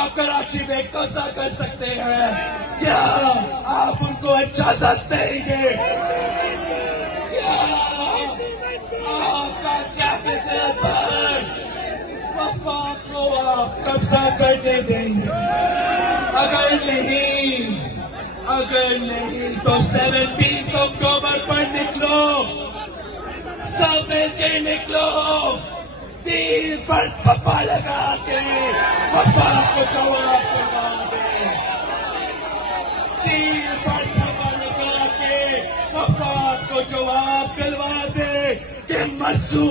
आप कराची में कब्जा कर सकते हैं, क्या आप उनको इजाजत देंगे? क्या आपका कैपिटल पर वफाक को आप कब्जा करने देंगे? अगर नहीं तो 17 अक्टूबर पर निकलो, सब मिलके निकलो, दिल पर थप्पा लगा के वफाक को जवाब दिला दे। दिल पर थप्पा लगा के वफाक को जवाब दिलवा दे कि मजू